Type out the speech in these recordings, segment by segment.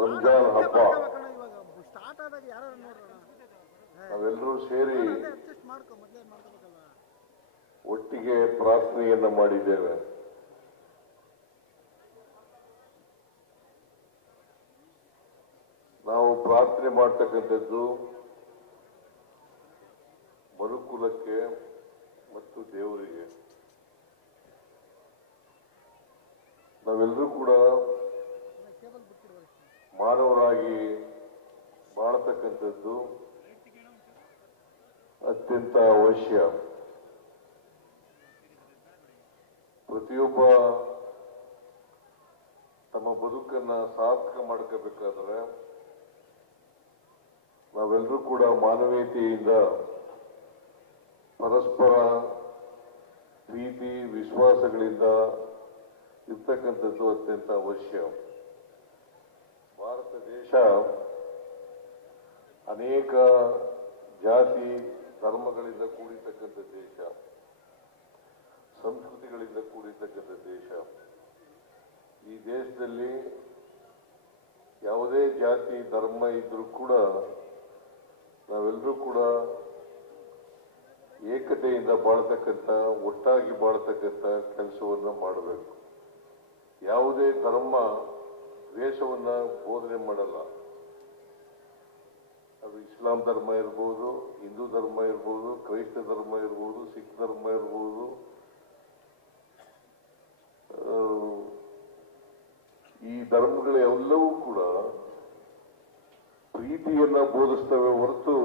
ರಂಜಾನ್ ಹಬ್ಬ ನಾವೆಲ್ಲರೂ ಸೇರಿ ಒಟ್ಟಿಗೆ ಪ್ರಾರ್ಥನೆಯನ್ನ ಮಾಡಿದ್ದೇವೆ. ನಾವು ಪ್ರಾರ್ಥನೆ ಮಾಡ್ತಕ್ಕಂಥದ್ದು ಮನುಕುಲಕ್ಕೆ ಮತ್ತು ದೇವರಿಗೆ. ನಾವೆಲ್ಲರೂ ಕೂಡ ಮಾನವರಾಗಿ ಬಾಳತಕ್ಕಂಥದ್ದು ಅತ್ಯಂತ ಅವಶ್ಯ. ಪ್ರತಿಯೊಬ್ಬ ತಮ್ಮ ಬದುಕನ್ನ ಸಾರ್ಥಕ ಮಾಡ್ಕೋಬೇಕಾದ್ರೆ ನಾವೆಲ್ಲರೂ ಕೂಡ ಮಾನವೀಯತೆಯಿಂದ ಪರಸ್ಪರ ಪ್ರೀತಿ ವಿಶ್ವಾಸಗಳಿಂದ ಇರ್ತಕ್ಕಂಥದ್ದು ಅತ್ಯಂತ ಅವಶ್ಯ. ಭಾರತ ದೇಶ ಅನೇಕ ಜಾತಿ ಧರ್ಮಗಳಿಂದ ಕೂಡಿರ್ತಕ್ಕಂಥ ದೇಶ, ಸಂಸ್ಕೃತಿಗಳಿಂದ ಕೂಡಿರ್ತಕ್ಕಂಥ ದೇಶ. ಈ ದೇಶದಲ್ಲಿ ಯಾವುದೇ ಜಾತಿ ಧರ್ಮ ಇದ್ರೂ ಕೂಡ ನಾವೆಲ್ಲರೂ ಕೂಡ ಏಕತೆಯಿಂದ ಬಾಳ್ತಕ್ಕಂಥ, ಒಟ್ಟಾಗಿ ಬಾಳ್ತಕ್ಕಂಥ ಕೆಲಸವನ್ನು ಮಾಡಬೇಕು. ಯಾವುದೇ ಧರ್ಮ ದ್ವೇಷವನ್ನ ಬೋಧನೆ ಮಾಡಲ್ಲ. ಅದು ಇಸ್ಲಾಂ ಧರ್ಮ ಇರ್ಬೋದು, ಹಿಂದೂ ಧರ್ಮ ಇರ್ಬೋದು, ಕ್ರೈಸ್ತ ಧರ್ಮ ಇರ್ಬೋದು, ಸಿಖ್ ಧರ್ಮ ಇರ್ಬೋದು, ಈ ಧರ್ಮಗಳೆಲ್ಲವೂ ಕೂಡ ಪ್ರೀತಿಯನ್ನ ಬೋಧಿಸ್ತವೆ ಹೊರತು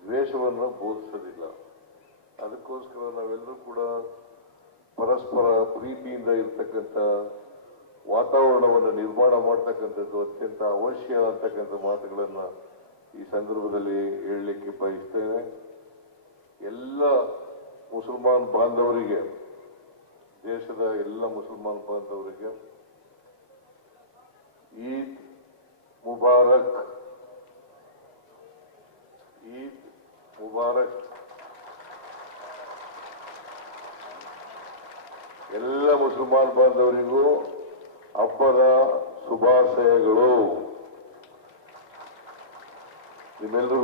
ದ್ವೇಷವನ್ನ ಬೋಧಿಸೋದಿಲ್ಲ. ಅದಕ್ಕೋಸ್ಕರ ನಾವೆಲ್ಲರೂ ಕೂಡ ಪರಸ್ಪರ ಪ್ರೀತಿಯಿಂದ ಇರ್ತಕ್ಕಂಥ ವಾತಾವರಣವನ್ನು ನಿರ್ಮಾಣ ಮಾಡ್ತಕ್ಕಂಥದ್ದು ಅತ್ಯಂತ ಅವಶ್ಯ ಅಂತಕ್ಕಂಥ ಮಾತುಗಳನ್ನ ಈ ಸಂದರ್ಭದಲ್ಲಿ ಹೇಳಲಿಕ್ಕೆ ಬಯಸ್ತೇನೆ. ಎಲ್ಲ ಮುಸಲ್ಮಾನ್ ಬಾಂಧವರಿಗೆ, ದೇಶದ ಎಲ್ಲ ಮುಸಲ್ಮಾನ್ ಬಾಂಧವರಿಗೆ ಈದ್ ಮುಬಾರಕ್, ಈದ್ ಮುಬಾರಕ್. ಎಲ್ಲ ಮುಸಲ್ಮಾನ್ ಬಾಂಧವರಿಗೂ ಹಬ್ಬದ ಶುಭಾಶಯಗಳು. ನಿಮ್ಮೆಲ್ಲರಿಗೂ